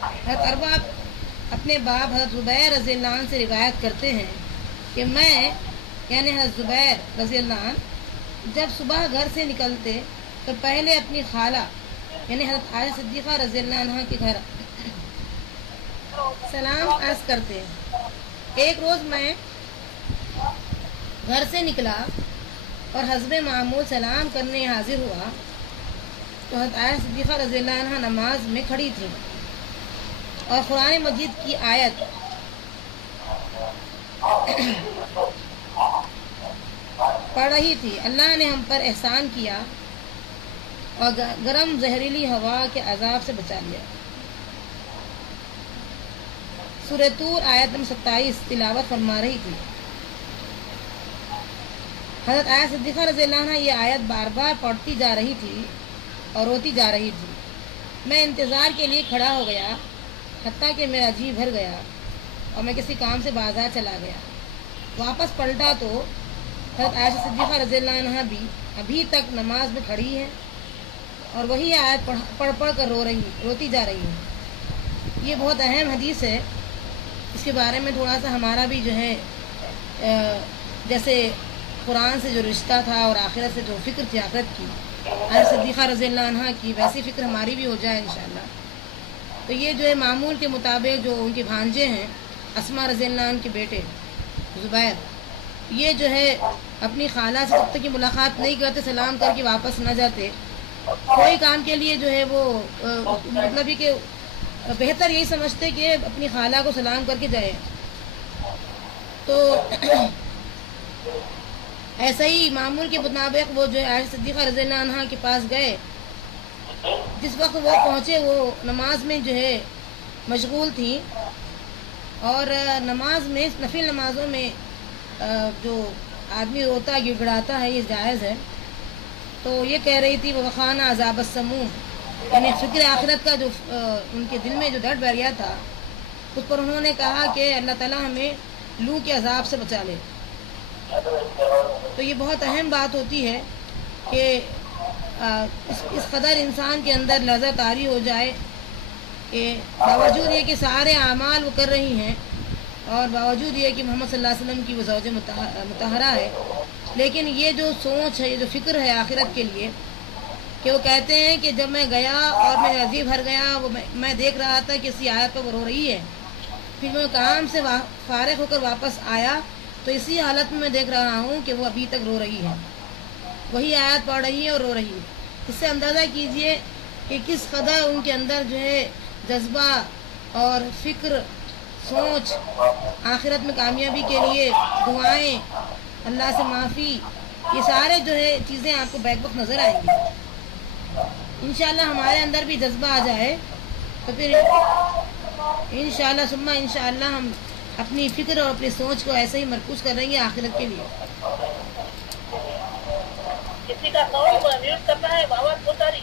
हज़रत अरवा अपने बाप हज़रत ज़ुबैर रज़ी अल्लाह अन्हु से रिवायत करते हैं कि मैं यानी हज़रत ज़ुबैर रज़ी अल्लाह अन्हु जब सुबह घर से निकलते तो पहले अपनी खाला यानी हज़रत आयशा सिद्दीक़ा रज़ी अल्लाह अन्हा के घर सलाम अर्ज़ करते हैं। एक रोज़ मैं घर से निकला और हस्बे मामूल सलाम करने हाजिर हुआ तो हज़रत आयशा सिद्दीक़ा रज़ी अल्लाह अन्हा नमाज में खड़ी थी और कुरान मजीद की आयत पढ़ रही थी। अल्लाह ने हम पर एहसान किया और गरम जहरीली हवा के अजाब से बचा लिया। सूरह तूर आयत नंबर 27 तिलावत फरमा रही थी। हज़रत आयशा सिद्दीक़ा रज़ी अल्लाह अन्हा ये आयत बार बार पढ़ती जा रही थी और रोती जा रही थी। मैं इंतज़ार के लिए खड़ा हो गया हत्ता कि मेरा जी भर गया और मैं किसी काम से बाजार चला गया। वापस पलटा तो हज़रत आयशा सिद्दीक़ा रज़ी अल्लाह अन्हा भी अभी तक नमाज में खड़ी है और वही आयत पढ़ कर रोती जा रही है। ये बहुत अहम हदीस है। इसके बारे में थोड़ा सा हमारा भी जो है जैसे कुरान से जो रिश्ता था और आखिरत से जो फ़िक्र थी आखिरत की आयशा सिद्दीक़ा रज़ी अल्लाह अन्हा की, वैसी फ़िक्र हमारी भी हो जाए इंशाअल्लाह। तो ये जो है मामूल के मुताबिक जो उनके भांजे हैं अस्मा रज़ी अल्लाह अन्हा के बेटे ज़ुबैर, ये जो है अपनी खाला से जब तक की मुलाकात नहीं करते सलाम करके वापस न जाते, कोई काम के लिए जो है वो मतलब ये कि बेहतर यही समझते कि अपनी खाला को सलाम करके जाए। तो ऐसा ही मामूल के मुताबिक वो जो है आयशा सिद्दीक़ा रज़ी अल्लाह अन्हा के पास गए। जिस वक्त वो पहुँचे वो नमाज में जो है मशगूल थी और नमाज में नफिल नमाज़ों में जो आदमी रोता है गिड़गिड़ाता है ये जायज़ है। तो ये कह रही थी वखाना अज़ाब समूम, यानी फ़िक्र आखिरत का जो उनके दिल में जो डर बैठ गया था उस पर उन्होंने कहा कि अल्लाह ताला हमें लू के अज़ाब से बचा ले। तो ये बहुत अहम बात होती है कि इस कदर इंसान के अंदर लज़्ज़त तारी हो जाए कि बावजूद ये कि सारे आमाल वो कर रही हैं और बावजूद ये कि मोहम्मद सल्लल्लाहु अलैहि वसल्लम की वो ज़ौज मुतहरा है, लेकिन ये जो सोच है, ये जो फ़िक्र है आखिरत के लिए कि वो कहते हैं कि जब मैं गया और मेरा जी भर गया, वो मैं देख रहा था कि इसी आयत पर वो रो रही है। फिर मैं काम से फारिग होकर वापस आया तो इसी हालत में मैं देख रहा हूँ कि वो अभी तक रो रही है, वही आयत पढ़ रही है और रो रही है। इससे अंदाज़ा कीजिए कि किस कदर उनके अंदर जो है जज्बा और फ़िक्र, सोच, आखिरत में कामयाबी के लिए दुआएं, अल्लाह से माफ़ी, ये सारे जो है चीज़ें आपको बैक वक्त नज़र आएंगी। इंशाअल्लाह हमारे अंदर भी जज्बा आ जाए तो फिर इंशाअल्लाह सुम्मा इंशाअल्लाह हम अपनी फ़िक्र और अपनी सोच को ऐसे ही मरकूज़ कर रहेंगे आखिरत के लिए। किसी का साउंड म्यूट करना है, आवाज़ बहुत आ रही।